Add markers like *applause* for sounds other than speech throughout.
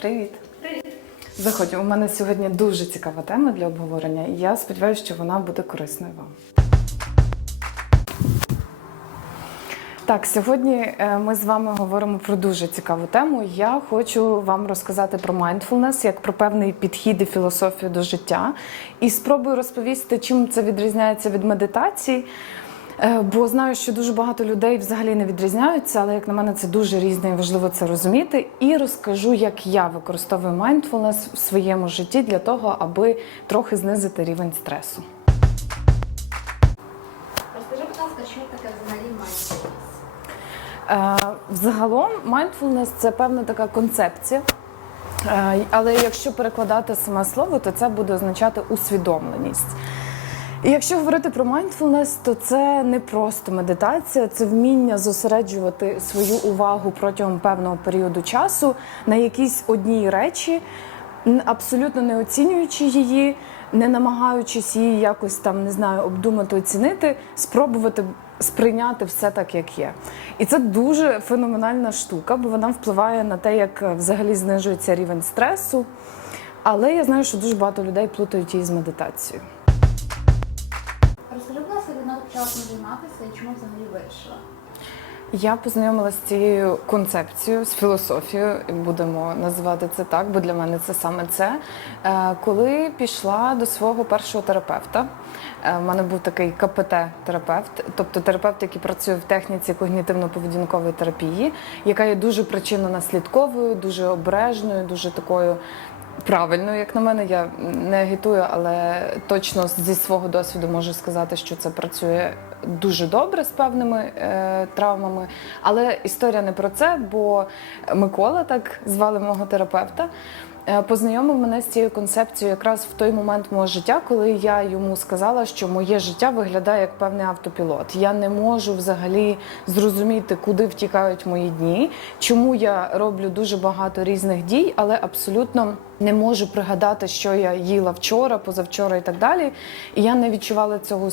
Привіт. Заходь, у мене сьогодні дуже цікава тема для обговорення, і я сподіваюся, що вона буде корисною вам. Так, сьогодні е, ми з вами говоримо про дуже цікаву тему. Я хочу вам розказати про mindfulness, як про певний підхід і філософію до життя, і спробую розповісти, чим це відрізняється від медитації. Е, Бо знаю, що дуже багато людей взагалі не відрізняються, але як на мене, це дуже різне і важливо це розуміти. І розкажу, як я використовую mindfulness в своєму житті для того, аби трохи знизити рівень стресу. Розкажи, будь ласка, що таке взагалі mindfulness? Е, Взагалом, mindfulness – це певна така концепція. Е, Але якщо перекладати саме слово, то це буде означати усвідомленість. І якщо говорити про mindfulness, то це не просто медитація, це вміння зосереджувати свою увагу протягом певного періоду часу на якійсь одній речі, абсолютно не оцінюючи її, не намагаючись її якось там не знаю, обдумати, оцінити, спробувати сприйняти все так, як є. І це дуже феноменальна штука, бо вона впливає на те, як е, взагалі знижується рівень стресу. Але я знаю, що дуже багато людей плутають її з медитацією. Почала цим займатися і чому взагалі вирішила? Я познайомилася з цією концепцією, з філософією, будемо називати це так, бо для мене це саме це. Е, Коли пішла до свого першого терапевта, Е, в мене був такий КПТ-терапевт, тобто терапевт, який працює в техніці когнітивно-поведінкової терапії, яка є дуже причинно-наслідковою, дуже обережною, дуже такою. Правильно, як на мене, я не агітую, але точно зі свого досвіду можу сказати, що це працює дуже добре з певними е, травмами. Але історія не про це, бо Микола, так звали мого терапевта, познайомив мене з цією концепцією якраз в той момент мого життя, коли я йому сказала, що моє життя виглядає як певний автопілот. Я не можу взагалі зрозуміти, куди втікають мої дні, чому я роблю дуже багато різних дій, але абсолютно не можу пригадати, що я їла вчора, позавчора і так далі. І я не відчувала цього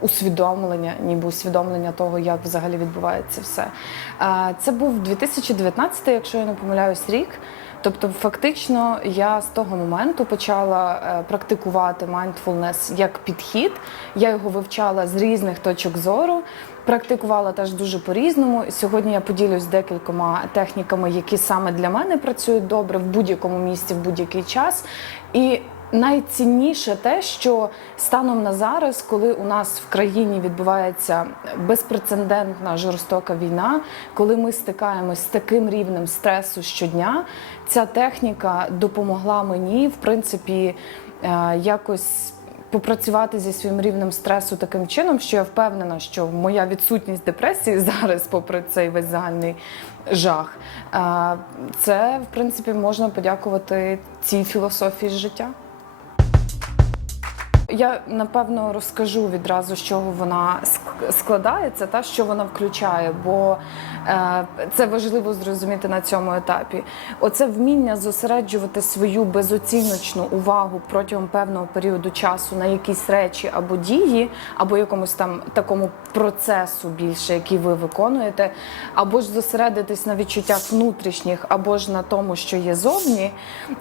усвідомлення, ніби усвідомлення того, як взагалі відбувається все. Це був 2019, якщо я не помиляюсь, рік. Тобто, фактично, я з того моменту почала е, практикувати mindfulness як підхід. Я його вивчала з різних точок зору. Практикувала теж дуже по-різному. Сьогодні я поділюсь декількома техніками, які саме для мене працюють добре в будь-якому місці, в будь-який час. І найцінніше те, що станом на зараз, коли у нас в країні відбувається безпрецедентна жорстока війна, коли ми стикаємось з таким рівнем стресу щодня, ця техніка допомогла мені, в принципі, е, якось попрацювати зі своїм рівнем стресу таким чином, що я впевнена, що моя відсутність депресії *laughs* зараз, попри цей весь загальний жах, е, це в принципі можна подякувати цій філософії життя. Я напевно розкажу відразу, з чого вона складається, та що вона включає, бо е, це важливо зрозуміти на цьому етапі. Оце вміння зосереджувати свою безоціночну увагу протягом певного періоду часу на якісь речі або дії, або якомусь там такому процесу більше, який ви виконуєте, або ж зосередитись на відчуттях внутрішніх, або ж на тому, що є зовні.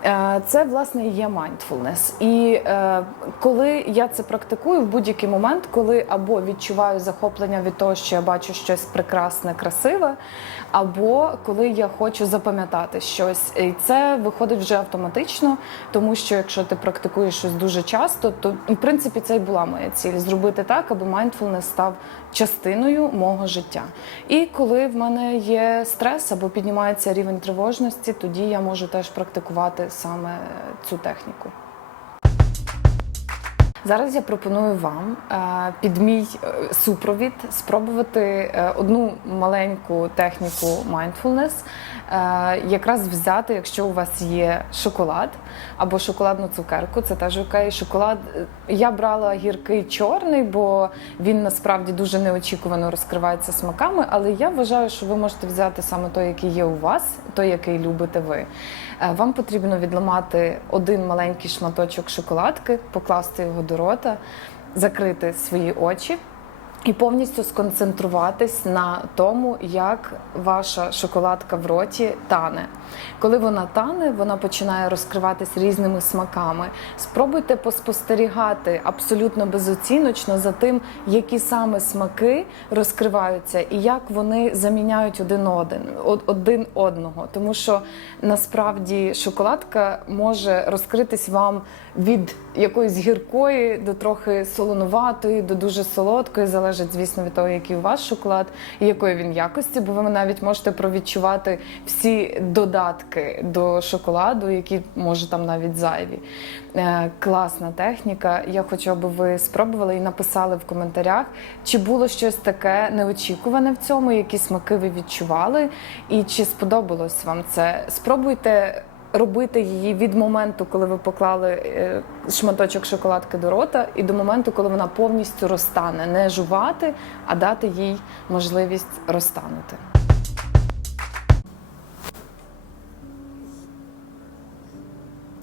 Е, це власне є mindfulness. І е, коли я це практикую в будь-який момент, коли або відчуваю захоплення від того, що я бачу щось прекрасне, красиве, або коли я хочу запам'ятати щось, і це виходить вже автоматично, тому що якщо ти практикуєш щось дуже часто, то в принципі це і була моя ціль зробити так, аби mindfulness став частиною мого життя. І коли в мене є стрес або піднімається рівень тривожності, тоді я можу теж практикувати саме цю техніку. Зараз я пропоную вам е, під мій е, супровід спробувати е, одну маленьку техніку mindfulness, якраз взяти, якщо у вас є шоколад або шоколадну цукерку, це теж окей. Шоколад я брала гіркий чорний, бо він насправді дуже неочікувано розкривається смаками. Але я вважаю, що ви можете взяти саме той, який є у вас, той, який любите ви. Вам потрібно відламати один маленький шматочок шоколадки, покласти його до рота, закрити свої очі. І повністю сконцентруватись на тому, як ваша шоколадка в роті тане. Коли вона тане, вона починає розкриватись різними смаками. Спробуйте поспостерігати абсолютно безоціночно за тим, які саме смаки розкриваються і як вони заміняють один один, один одного. Тому що насправді шоколадка може розкритись вам від якоїсь гіркої до трохи солонуватої, до дуже солодкої, залежить, звісно, від того, який у вас шоколад і якої він якості, бо ви навіть можете провідчувати всі додатки до шоколаду, які може там навіть зайві. Е, класна техніка. Я хочу, аби ви спробували і написали в коментарях, чи було щось таке неочікуване в цьому, які смаки ви відчували, і чи сподобалось вам це. Спробуйте робити її від моменту, коли ви поклали е, шматочок шоколадки до рота, і до моменту, коли вона повністю розтане. Не жувати, а дати їй можливість розтанути.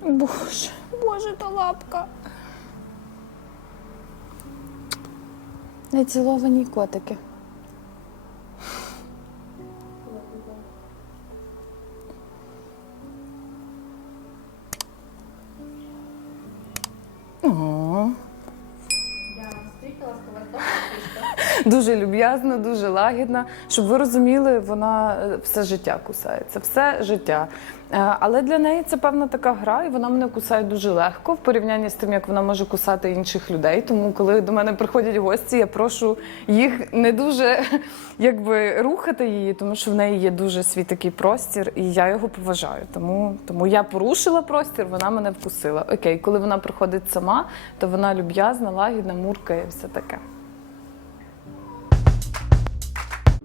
Боже, боже, та лапка. Неціловані котики. Дуже люб'язна, дуже лагідна. Щоб ви розуміли, вона е, все життя кусається, все життя. Е, Але для неї це певна така гра, і вона мене кусає дуже легко в порівнянні з тим, як вона може кусати інших людей. Тому, коли до мене приходять гості, я прошу їх не дуже *laughs* якби рухати її, тому що в неї є дуже свій такий простір, і я його поважаю. Тому, тому я порушила простір, вона мене вкусила. Окей, коли вона приходить сама, то вона люб'язна, лагідна, муркає, все таке.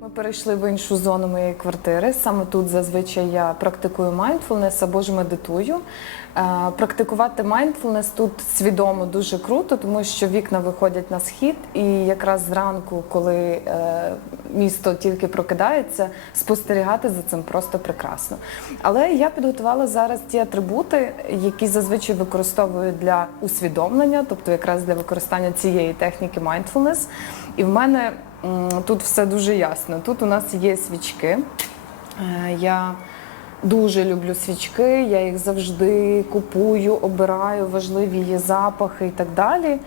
Ми перейшли в іншу зону моєї квартири. Саме тут зазвичай я практикую mindfulness або ж медитую. Е, Практикувати mindfulness тут свідомо дуже круто, тому що вікна виходять на схід, і якраз зранку, коли е, місто тільки прокидається, спостерігати за цим просто прекрасно. Але я підготувала зараз ті атрибути, які зазвичай використовую для усвідомлення, тобто якраз для використання цієї техніки mindfulness. І в мене тут все дуже ясно. Тут у нас є свічки. Е, Я дуже люблю свічки, я їх завжди купую, обираю, важливі запахи і так далі.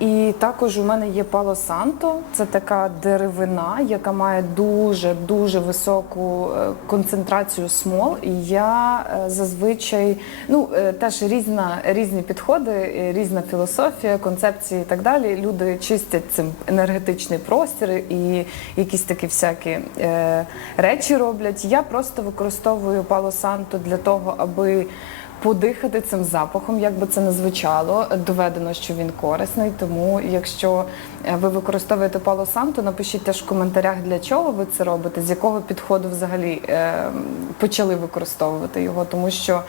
І також у мене є Пало Санто. Це така деревина, яка має дуже дуже високу е, концентрацію смол. І я е, зазвичай ну е, теж різна різні підходи, різна філософія, концепції і так далі. Люди чистять цим енергетичний простір і якісь такі всякі речі роблять. Я просто використовую Пало Санто для того, аби подихати цим запахом, як би це не звучало. Доведено, що він корисний. Тому, якщо е, ви використовуєте Пало Санто, напишіть теж в коментарях, для чого ви це робите, з якого підходу взагалі е, почали використовувати його, тому що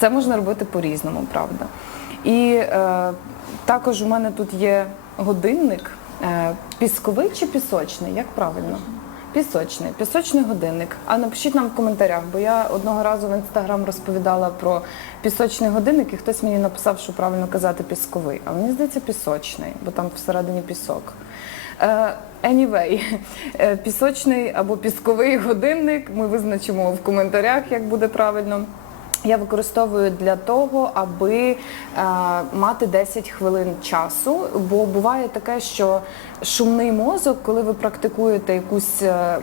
це можна робити по-різному, правда. І е, також у мене тут є годинник. Е, пісковий чи пісочний? Як правильно? Пісочний, пісочний годинник. А напишіть нам в коментарях, бо я одного разу в інстаграм розповідала про пісочний годинник, і хтось мені написав, що правильно казати пісковий. А мені здається, пісочний, бо там всередині пісок. Е, Anyway, е, пісочний або пісковий годинник ми визначимо в коментарях, як буде правильно. Я використовую для того, аби е, мати 10 хвилин часу, бо буває таке, що шумний мозок, коли ви практикуєте якусь е,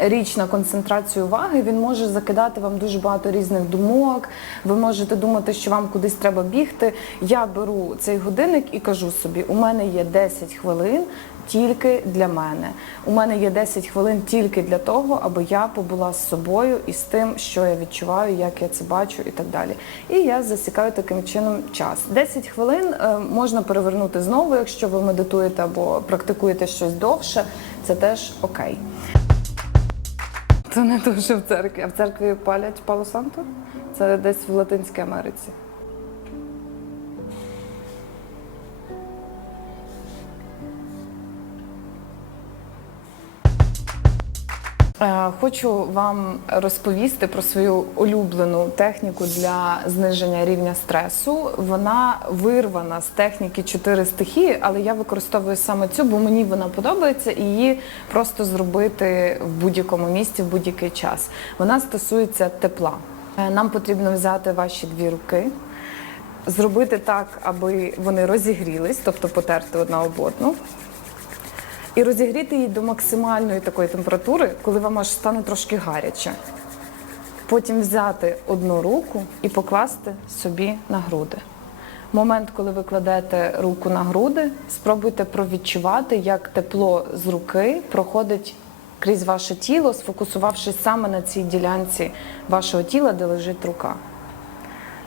річ на концентрацію уваги, він може закидати вам дуже багато різних думок. Ви можете думати, що вам кудись треба бігти. Я беру цей годинник і кажу собі: у мене є 10 хвилин тільки для мене. У мене є 10 хвилин тільки для того, аби я побула з собою і з тим, що я відчуваю, як я це бачу, і так далі. І я засікаю таким чином час. 10 хвилин е, можна перевернути знову, якщо ви медитуєте або практикуєте щось довше. Це теж окей. Це не дуже в церкві. А в церкві палять Пало Санто? Це десь в Латинській Америці. Хочу вам розповісти про свою улюблену техніку для зниження рівня стресу. Вона вирвана з техніки чотири стихії, але я використовую саме цю, бо мені вона подобається і її просто зробити в будь-якому місці в будь-який час. Вона стосується тепла. Е, Нам потрібно взяти ваші дві руки, зробити так, аби вони розігрілись, тобто потерти одна об одну і розігріти її до максимальної такої температури, коли вам аж стане трошки гаряче. Потім взяти одну руку і покласти собі на груди. Момент, коли ви кладете руку на груди, спробуйте провідчувати, як тепло з руки проходить крізь ваше тіло, сфокусувавшись саме на цій ділянці вашого тіла, де лежить рука.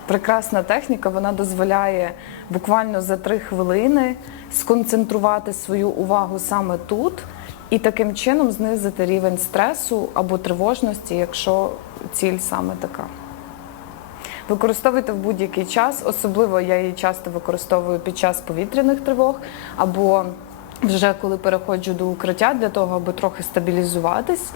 Прекрасна техніка, вона дозволяє буквально за три хвилини сконцентрувати свою увагу саме тут і таким чином знизити рівень стресу або тривожності, якщо ціль саме така. Використовуйте в будь-який час, особливо я її часто використовую під час повітряних тривог або вже коли переходжу до укриття для того, аби трохи стабілізуватись.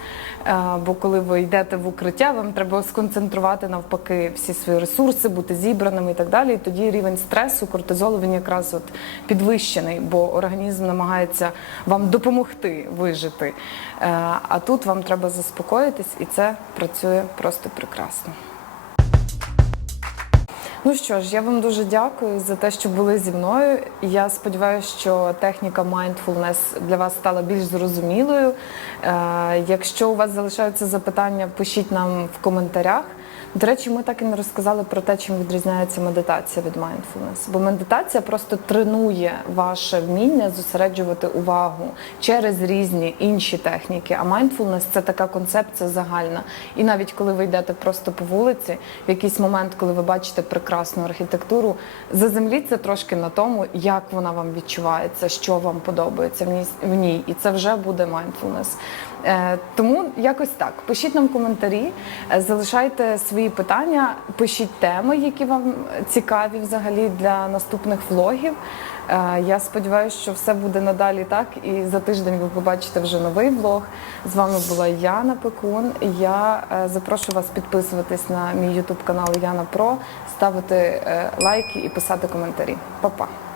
Е, Бо коли ви йдете в укриття, вам треба сконцентрувати навпаки всі свої ресурси, бути зібраними і так далі. І тоді рівень стресу, кортизолу він якраз от підвищений, бо організм намагається вам допомогти вижити. Е, А тут вам треба заспокоїтись, і це працює просто прекрасно. Ну що ж, я вам дуже дякую за те, що були зі мною. Я сподіваюся, що техніка mindfulness для вас стала більш зрозумілою. Е, якщо у вас залишаються запитання, пишіть нам в коментарях. До речі, ми так і не розказали про те, чим відрізняється медитація від mindfulness. Бо медитація просто тренує ваше вміння зосереджувати увагу через різні інші техніки. А mindfulness – це така концепція загальна. І навіть коли ви йдете просто по вулиці, в якийсь момент, коли ви бачите прекрасну архітектуру, заземліться трошки на тому, як вона вам відчувається, що вам подобається в ній, і це вже буде mindfulness. Е, Тому якось так. Пишіть нам коментарі, е, залишайте свої питання, пишіть теми, які вам цікаві взагалі для наступних влогів. Е, Я сподіваюся, що все буде надалі так. І за тиждень ви побачите вже новий влог. З вами була Яна Пекун. Я запрошую вас підписуватись на мій ютуб канал Яна Про, ставити лайки і писати коментарі. Па-па!